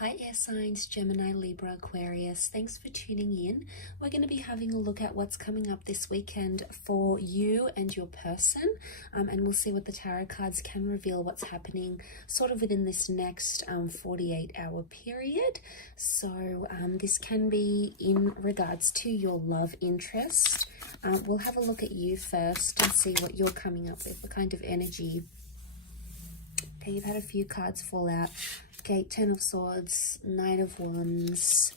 Hi air signs, Gemini, Libra, Aquarius. Thanks for tuning in. We're going to be having a look at what's coming up this weekend for you and your person. And we'll see what the tarot cards can reveal what's happening sort of within this next 48-hour period. So this can be in regards to your love interest. We'll have a look at you first and see what you're coming up with, the kind of energy. Okay, you've had a few cards fall out. Okay, Ten of Swords, Knight of Wands,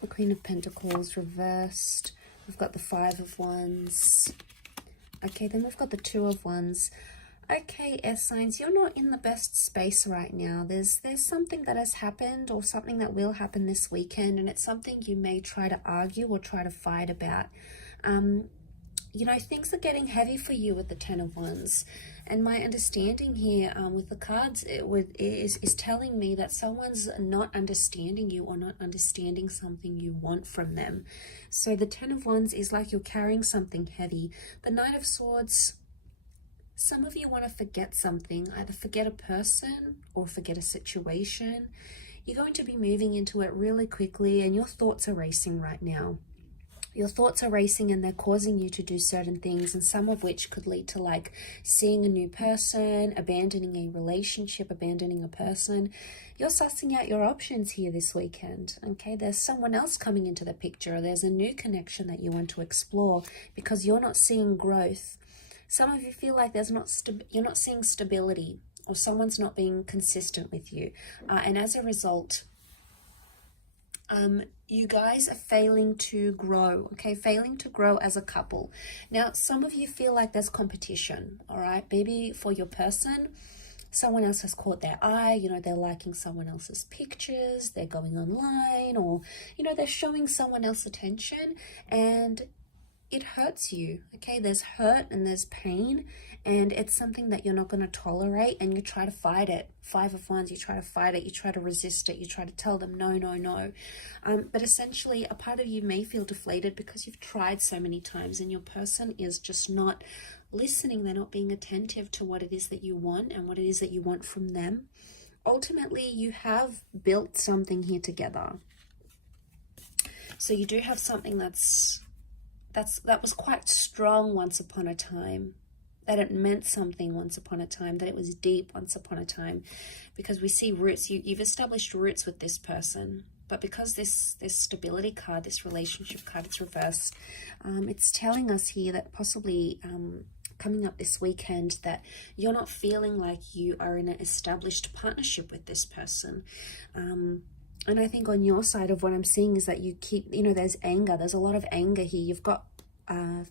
the Queen of Pentacles reversed. We've got the Five of Wands. Okay, then we've got the Two of Wands. Okay, air signs, you're not in the best space right now. There's something that has happened or something that will happen this weekend, and it's something you may try to argue or try to fight about. You know, things are getting heavy for you with the Ten of Wands. And my understanding here with the cards is telling me that someone's not understanding you or not understanding something you want from them. So the Ten of Wands is like you're carrying something heavy. The Knight of Swords, some of you want to forget something, either forget a person or forget a situation. You're going to be moving into it really quickly and your thoughts are racing right now. Your thoughts are racing and they're causing you to do certain things, and some of which could lead to like seeing a new person, abandoning a relationship, abandoning a person. You're sussing out your options here this weekend, okay? There's someone else coming into the picture. There's a new connection that you want to explore because you're not seeing growth. Some of you feel like you're not seeing stability, or someone's not being consistent with you. And as a result, you guys are failing to grow, okay? Failing to grow as a couple. Now, some of you feel like there's competition, all right? Maybe for your person, someone else has caught their eye, you know, they're liking someone else's pictures, they're going online, or, you know, they're showing someone else attention, and it hurts you, okay? There's hurt and there's pain, and it's something that you're not going to tolerate, and you try to fight it. Five of Wands, you try to fight it, you try to resist it, you try to tell them no, no, no. But essentially, a part of you may feel deflated because you've tried so many times, and your person is just not listening. They're not being attentive to what it is that you want and what it is that you want from them. Ultimately, you have built something here together. So you do have something that was quite strong once upon a time, that it meant something once upon a time, that it was deep once upon a time, because we see roots. You've established roots with this person, but because this stability card, this relationship card, it's reversed, it's telling us here that possibly coming up this weekend that you're not feeling like you are in an established partnership with this person. And I think on your side of what I'm seeing is that you keep, you know, there's anger. There's a lot of anger here. You've got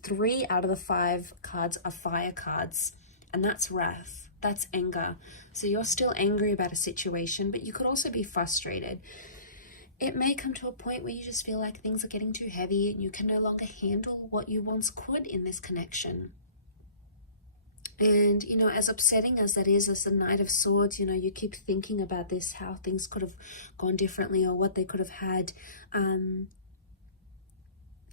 3 out of the 5 cards are fire cards, and that's wrath. That's anger. So you're still angry about a situation, but you could also be frustrated. It may come to a point where you just feel like things are getting too heavy and you can no longer handle what you once could in this connection. And, you know, as upsetting as that is, as the Knight of Swords, you know, you keep thinking about this, how things could have gone differently or what they could have had. You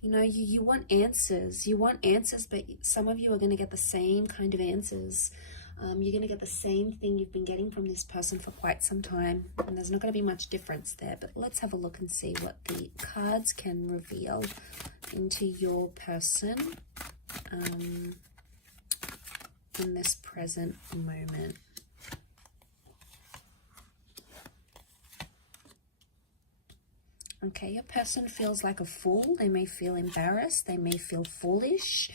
know, you want answers. You want answers, but some of you are going to get the same kind of answers. You're going to get the same thing you've been getting from this person for quite some time. And there's not going to be much difference there. But let's have a look and see what the cards can reveal into your person. In this present moment. Okay, your person feels like a fool. They may feel embarrassed. They may feel foolish.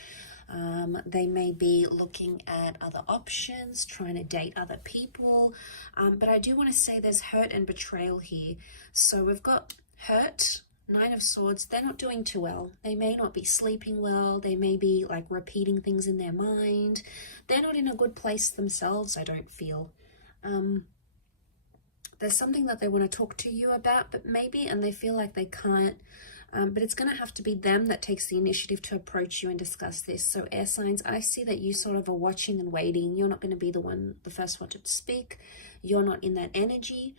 They may be looking at other options, trying to date other people. But I do want to say there's hurt and betrayal here. So we've got hurt, Nine of Swords. They're not doing too well. They may not be sleeping well. They may be like repeating things in their mind. They're not in a good place themselves, I don't feel. There's something that they want to talk to you about, but maybe, and they feel like they can't. But it's going to have to be them that takes the initiative to approach you and discuss this. So air signs, I see that you sort of are watching and waiting. You're not going to be the first one to speak. You're not in that energy.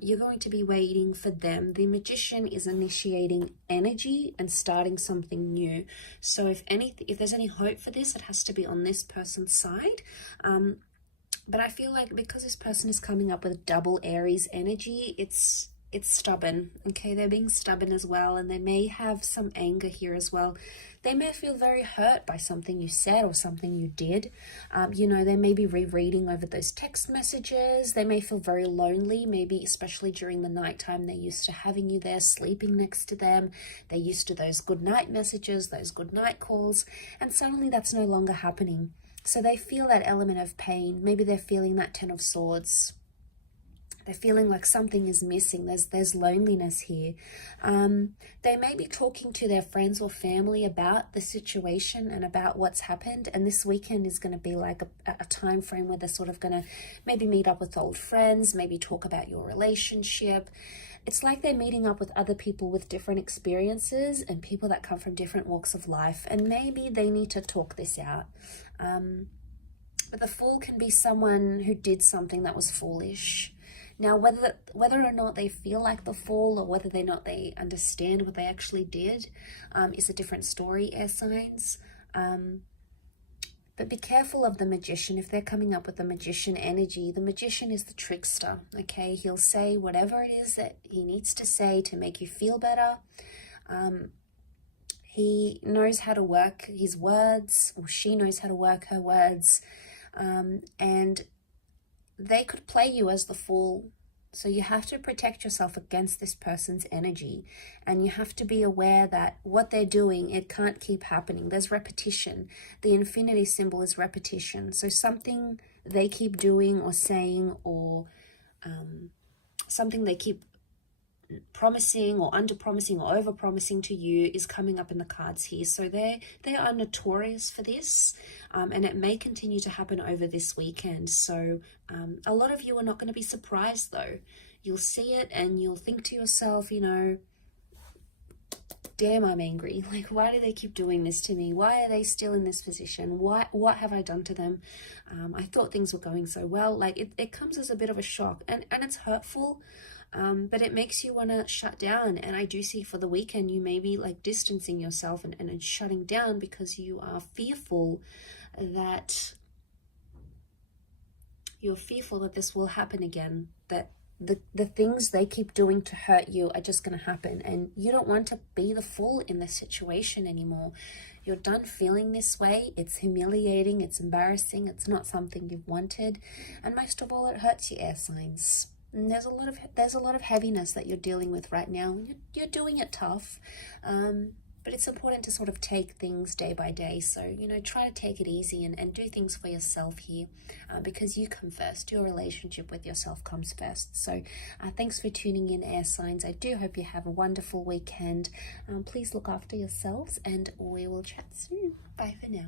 You're going to be waiting for them. The Magician is initiating energy and starting something new. So if there's any hope for this, it has to be on this person's side. But I feel like because this person is coming up with double Aries energy, it's stubborn, okay? They're being stubborn as well, and they may have some anger here as well. They may feel very hurt by something you said or something you did. You know, they may be rereading over those text messages. They may feel very lonely, maybe especially during the nighttime. They're used to having you there, sleeping next to them. They're used to those good night messages, those good night calls, and suddenly that's no longer happening. So they feel that element of pain. Maybe they're feeling that Ten of Swords. They're feeling like something is missing. There's loneliness here. They may be talking to their friends or family about the situation and about what's happened. And this weekend is going to be like a time frame where they're sort of going to maybe meet up with old friends, maybe talk about your relationship. It's like they're meeting up with other people with different experiences and people that come from different walks of life. And maybe they need to talk this out. But the Fool can be someone who did something that was foolish. Now, whether or not they feel like the Fool or whether or not they understand what they actually did is a different story, air signs. But be careful of the Magician. If they're coming up with the Magician energy, the Magician is the trickster, okay? He'll say whatever it is that he needs to say to make you feel better. He knows how to work his words, or she knows how to work her words. And they could play you as the Fool. So you have to protect yourself against this person's energy. And you have to be aware that what they're doing, it can't keep happening. There's repetition. The infinity symbol is repetition. So something they keep doing or saying, or something they keep promising or under-promising or over-promising to you is coming up in the cards here. So they are notorious for this, and it may continue to happen over this weekend. So a lot of you are not going to be surprised though. You'll see it and you'll think to yourself, you know, damn, I'm angry. Like, why do they keep doing this to me? Why are they still in this position? What have I done to them? I thought things were going so well. Like, it comes as a bit of a shock, and it's hurtful. But it makes you want to shut down. And I do see for the weekend, you may be like distancing yourself and shutting down because you are fearful that this will happen again, that the things they keep doing to hurt you are just going to happen. And you don't want to be the Fool in this situation anymore. You're done feeling this way. It's humiliating. It's embarrassing. It's not something you've wanted. And most of all, it hurts you, air signs. And there's a lot of heaviness that you're dealing with right now. You're doing it tough, but it's important to sort of take things day by day. So, you know, try to take it easy and do things for yourself here, because you come first. Your relationship with yourself comes first. So thanks for tuning in, air signs. I do hope you have a wonderful weekend. Please look after yourselves, and we will chat soon. Bye for now.